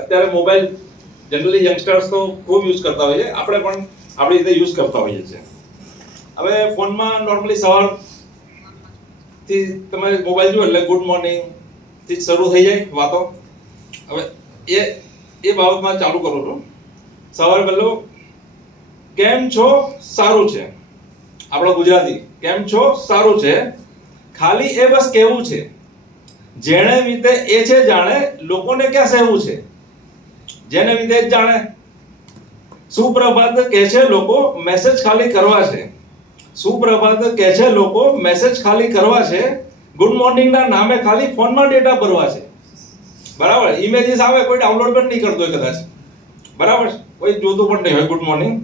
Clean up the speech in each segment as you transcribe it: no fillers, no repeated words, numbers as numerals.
અત્યારે mobile generally youngsters તો ખૂબ યુઝ કરતા હોય છે, આપણે પણ આપણી રીતે યુઝ કરતા હોઈએ છીએ. હવે ફોનમાં નોર્મલી સવારથી તમે મોબાઈલ જુઓ એટલે ગુડ મોર્નિંગ થી શરૂ થઈ જાય વાતો. હવે એ બાબતમાં ચાલુ કરું છું. સવારે પહેલો કેમ છો સારું છે, આપણો ગુજરાતી કેમ છો સારું છે, ખાલી એ બસ કેવું છે, જેણે વીતે એ છે જાણે, લોકોને ક્યાં સહેવું છે, જેને વીતે જ જાણે. સુપ્રભાત કહે છે લોકો, મેસેજ ખાલી કરવા છે. સુપ્રભાત કહે છે લોકો, મેસેજ ખાલી કરવા છે. ગુડ મોર્નિંગ ના નામે ખાલી ફોનમાં ડેટા ભરવા છે. બરાબર, ઇમેજીસ આવે કોઈ ડાઉનલોડ પણ નહીં કરતો હોય કદાચ. બરાબર, કોઈ જોતું પણ નહીં હોય ગુડ મોર્નિંગ.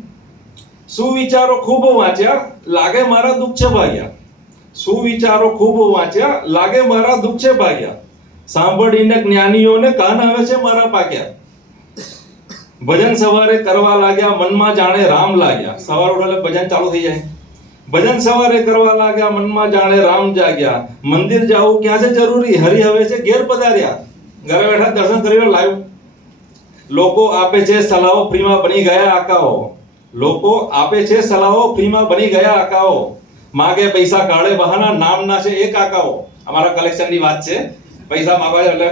સુવિચારો ખૂબ વાંચ્યા, લાગે મારા દુઃખ છે ભાગ્યા. સુવિચારો ખૂબ વાંચ્યા, લાગે મારા દુઃખ છે ભાગ્યા. સાંભળીને જ્ઞાનીઓને કાન આવે છે મારા પાક્યા. ભજન સવારે કરવા લાગ્યા, મનમાં જાણે રામ લાગ્યા. સવાર ઉઠે ભજન ચાલુ થઈ જાય. ભજન સવારે કરવા લાગ્યા, મનમાં જાણે રામ જાગ્યા. મંદિર જાવું ક્યાં છે જરૂરી, હરી હવે છે ઘેર પધાર્યા. ઘરે બેઠા દર્શન કરીને લાવ્યો. લોકો આપે છે સલાહો, ફ્રીમાં બની ગયા આકાઓ. લોકો આપે છે સલાહો, ફ્રીમાં બની ગયા આકાઓ. માગે પૈસા કાઢે બહાના, નામ ના છે એ કાકાઓ. અમારા કલેક્શનની વાત છે, પૈસા માંગવા એટલે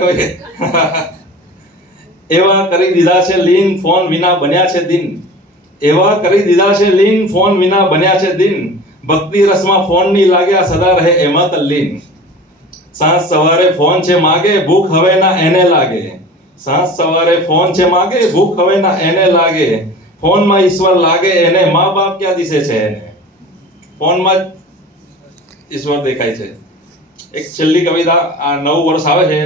એવા કરી દીધા છે લીન, ફોન વિના બન્યા છે દિન. એવા કરી દીધા છે લીન, ફોન વિના બન્યા છે દિન. ભક્તિ રસમાં ફોન ની લાગ્યા, સદા રહે એમાં તલ્લીન. સાંજ સવારે ફોન છે માગે, ભૂખ હવે ના એને લાગે. સાંજ સવારે ફોન છે માગે, ભૂખ હવે ના એને લાગે. ફોનમાં ઈશ્વર લાગે એને, મા બાપ ક્યાં દિશે છે એને. ફોનમાં જ ઈશ્વર દેખાય છે. એક છેલ્લી કવિતા, આ નવું વર્ષ આવે છે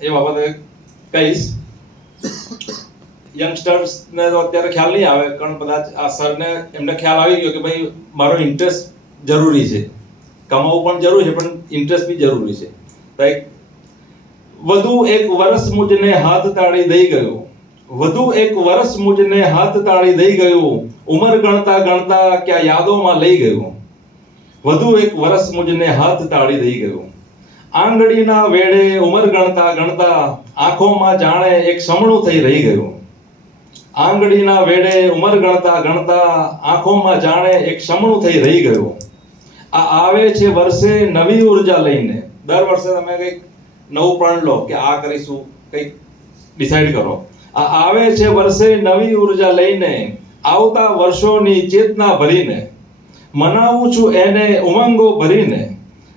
એ બાબતે કહીશ. યંગસ્ટર્સ ને તો અત્યારે ખ્યાલ નહીં આવે, કારણ કદાચ આ સરને એમને ખ્યાલ આવી ગયો કે ભાઈ મારો ઇન્ટરેસ્ટ જરૂરી છે, કમાવું પણ જરૂરી છે પણ ઇન્ટરેસ્ટ બી જરૂરી છે. વધુ એક વર્ષ મુજને હાથ તાળી દઈ ગયો. વધુ એક વર્ષ મુજને હાથ તાળી દઈ ગયું. ઉંમર ગણતા ગણતા ક્યાં યાદોમાં લઈ ગયું. વધુ એક વર્ષ મુજને હાથ તાળી દઈ ગયું. આંગળીના વેડે ઉંમર ગણતા ગણતા આંખોમાં જાણે એક સમણું થઈ રહી ગયું. આંગળીના વેડે ઉંમર ગણતા ગણતા આંખોમાં જાણે એક સમણું થઈ રહી ગયું. આ આવે છે વર્ષે નવી ઉર્જા લઈને. દર વર્ષે તમે કંઈક નવું પ્રણ લો કે આ કરીશું, કંઈક ડિસાઈડ કરો. આ આવે છે વર્ષે નવી ઉર્જા લઈને, આવતા વર્ષોની ચેતના ભરીને. મનાવું છું એને ઉમંગો ભરીને.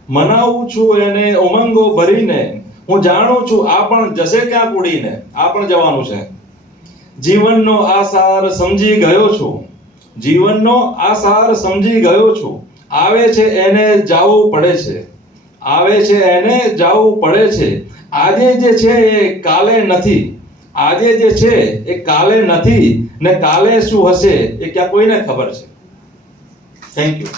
મનાવું છું એને ઉમંગો ભરીને. હું જાણું છું આ પણ જશે ક્યાંક ઉડીને. આ પણ જવાનું છે. જીવનનો આ સાર સમજી ગયો છું. જીવનનો આ સાર સમજી ગયો છું. આવે છે એને જાવું પડે છે. આવે છે એને જાવું પડે છે. આજે જે છે એ કાલે નથી. આજે જે છે એ કાલે નથી, ને કાલે શું હશે એ ક્યાં કોઈને ખબર છે. Thank you.